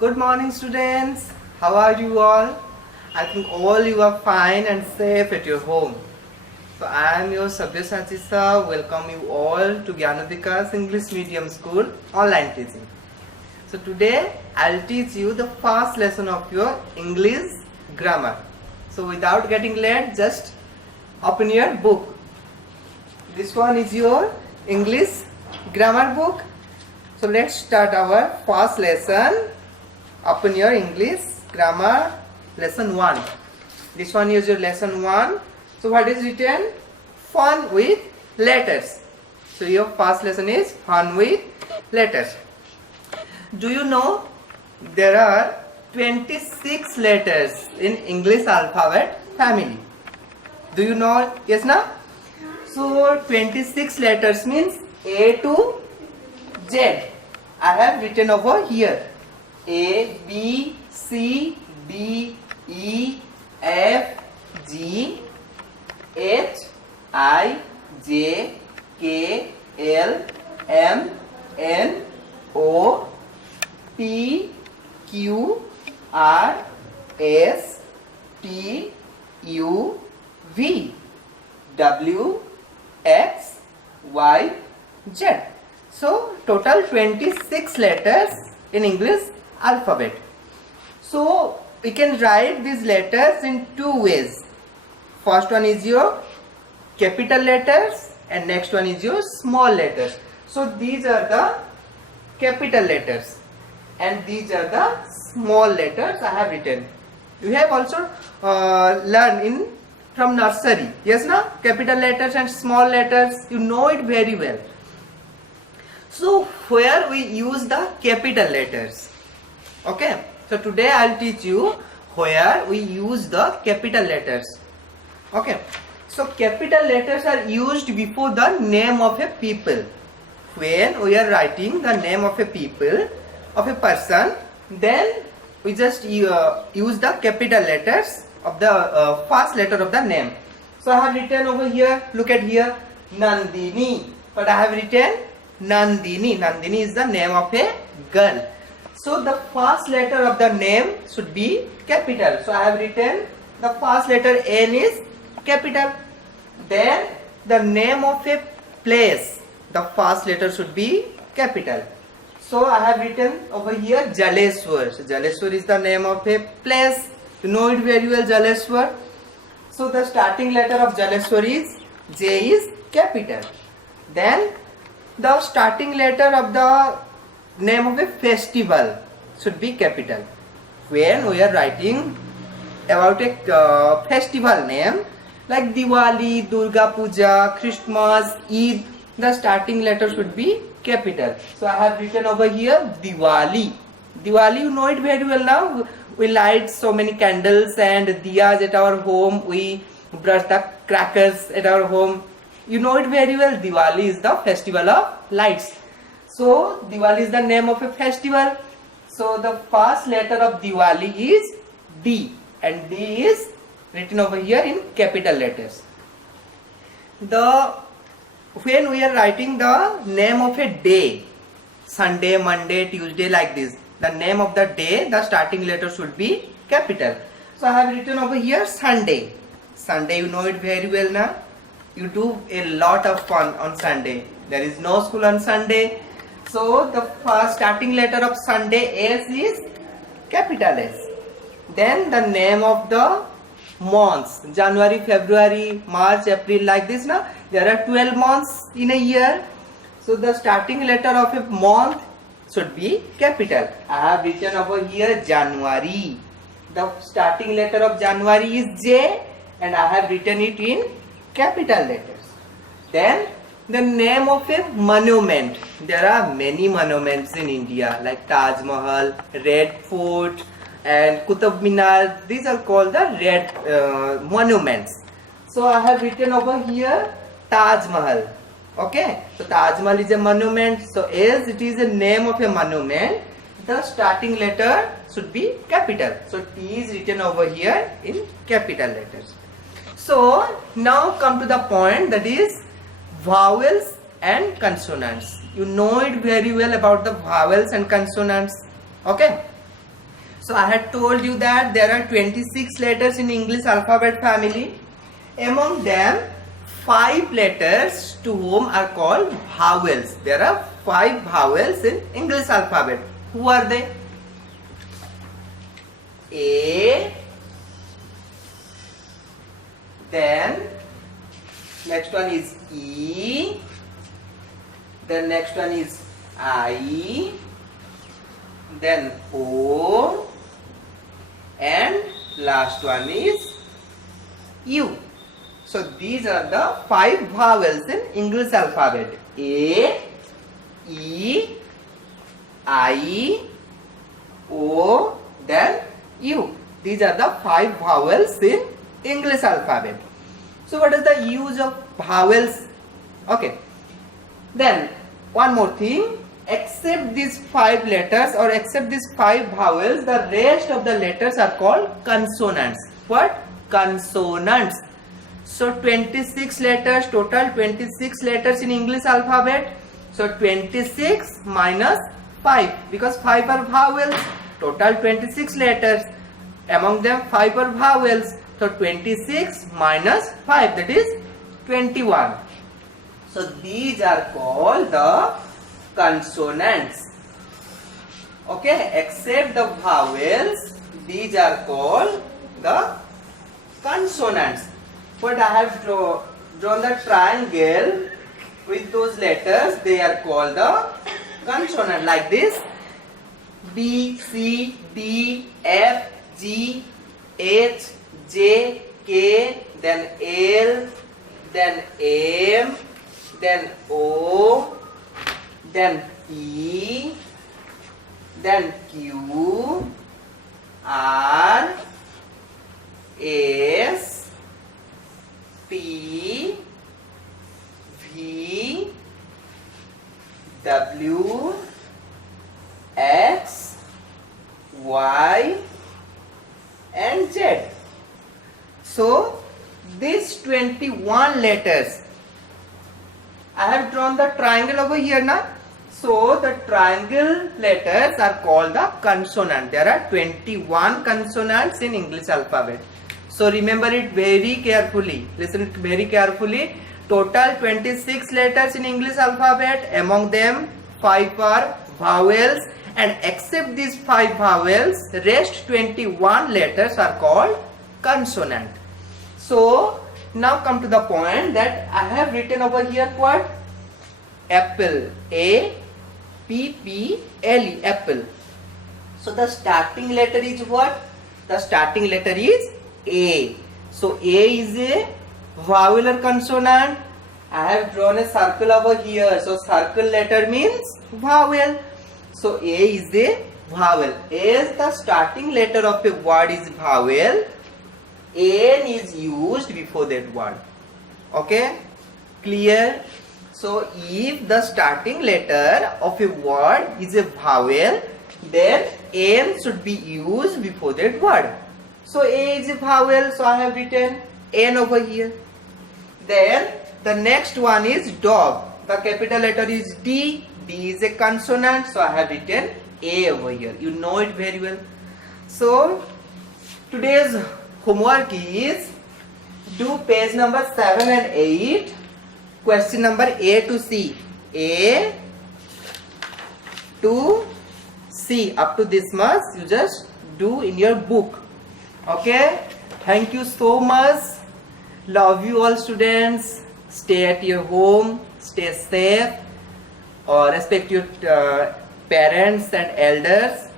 Good morning, students. How are you all? I think all you are fine and safe at your home. So I am your Sabyasachi sir. Welcome you all to Gyanavikas English Medium School online teaching. So today I'll teach you the first lesson of your English grammar. So without getting late, just open your book. This one is your English grammar book. So let's start our first lesson. Open your English grammar lesson 1. This one is your lesson 1. So what is written? Fun with letters. So your first lesson is fun with letters. Do you know there are 26 letters in English alphabet family? Do you know? Yes, na? So 26 letters means A to Z. I have written over here. A, B, C, D, E, F, G, H, I, J, K, L, M, N, O, P, Q, R, S, T, U, V, W, X, Y, Z. So total 26 letters in English alphabet. So we can write these letters in two ways. First one is your capital letters and next one is your small letters. So these are the capital letters and these are the small letters I have written. You have also learned from nursery. Yes, na? Capital letters and small letters, you know it very well. So where we use the capital letters. Okay, so today I'll teach you where we use the capital letters. Okay, so capital letters are used before the name of a people. When we are writing the name of a people, of a person, then we just use the capital letters of the first letter of the name. So I have written over here, look at here, Nandini. But I have written Nandini. Nandini is the name of a girl. So the first letter of the name should be capital. So I have written the first letter N is capital. Then the name of a place, the first letter should be capital. So I have written over here Jaleswar. So Jaleswar is the name of a place. You know it very well, Jaleswar. So the starting letter of Jaleswar is J is capital. Then the starting letter of the name of a festival should be capital. When we are writing about a festival name like Diwali, Durga Puja, Christmas, Eid, the starting letter should be capital. So I have written over here Diwali. Diwali, you know it very well now. We light so many candles and diyas at our home. We brush the crackers at our home. You know it very well. Diwali is the festival of lights. So Diwali is the name of a festival. So the first letter of Diwali is D, and D is written over here in capital letters. When we are writing the name of a day, Sunday, Monday, Tuesday, like this, the name of the day, the starting letter should be capital. So I have written over here Sunday. Sunday, you know it very well now. You do a lot of fun on Sunday. There is no school on Sunday. So the first starting letter of Sunday, S, is capital S. Then the name of the months, January, February, March, April, like this now. There are 12 months in a year. So the starting letter of a month should be capital. I have written over here January. The starting letter of January is J and I have written it in capital letters. Then the name of a monument. There are many monuments in India like Taj Mahal, Red Fort and Qutub Minar. These are called the red monuments. So I have written over here Taj Mahal. Okay, so Taj Mahal is a monument. So as it is a name of a monument, the starting letter should be capital. So T is written over here in capital letters. So now come to the point, that is vowels and consonants. You know it very well about the vowels and consonants. Okay. So I had told you that there are 26 letters in English alphabet family. Among them, 5 letters to whom are called vowels. There are 5 vowels in English alphabet. Who are they? A, then next one is E, then next one is I, then O, and last one is U. So these are the 5 vowels in English alphabet. A, E, I, O, then U. These are the 5 vowels in English alphabet. So what is the use of vowels? Okay. Then one more thing. Except these 5 letters or except these 5 vowels, the rest of the letters are called consonants. What? Consonants. So 26 letters, total 26 letters in English alphabet. So 26 minus 5, because 5 are vowels. Total 26 letters. Among them 5 are vowels. So 26 minus 5, that is 21. So these are called the consonants. Okay, except the vowels, these are called the consonants. But I have drawn the triangle with those letters, they are called the consonant, like this: B, C, D, F, G, H, J, K, then L, then M, then O, then P, then Q, R, S, P, V, W, X, Y, and Z. So these 21 letters, I have drawn the triangle over here now. So the triangle letters are called the consonant. There are 21 consonants in English alphabet. So remember it very carefully. Listen it very carefully. Total 26 letters in English alphabet. Among them 5 are vowels, and except these 5 vowels, rest 21 letters are called consonant. So now come to the point that I have written over here what? Apple. A P P L E, apple. So the starting letter is what? The starting letter is A. So A is a vowel or consonant. I have drawn a circle over here. So circle letter means vowel. So A is a vowel. As the starting letter of a word is vowel, N is used before that word. Okay? Clear? So if the starting letter of a word is a vowel, then N should be used before that word. So A is a vowel, so I have written N over here. Then the next one is dog. The capital letter is D. D is a consonant, so I have written A over here. You know it very well. So today's homework is do page number 7 and 8. Question number A to C. A to C. Up to this much you just do in your book. Okay. Thank you so much. Love you all students. Stay at your home. Stay safe. Respect your parents and elders.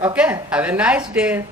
Okay. Have a nice day.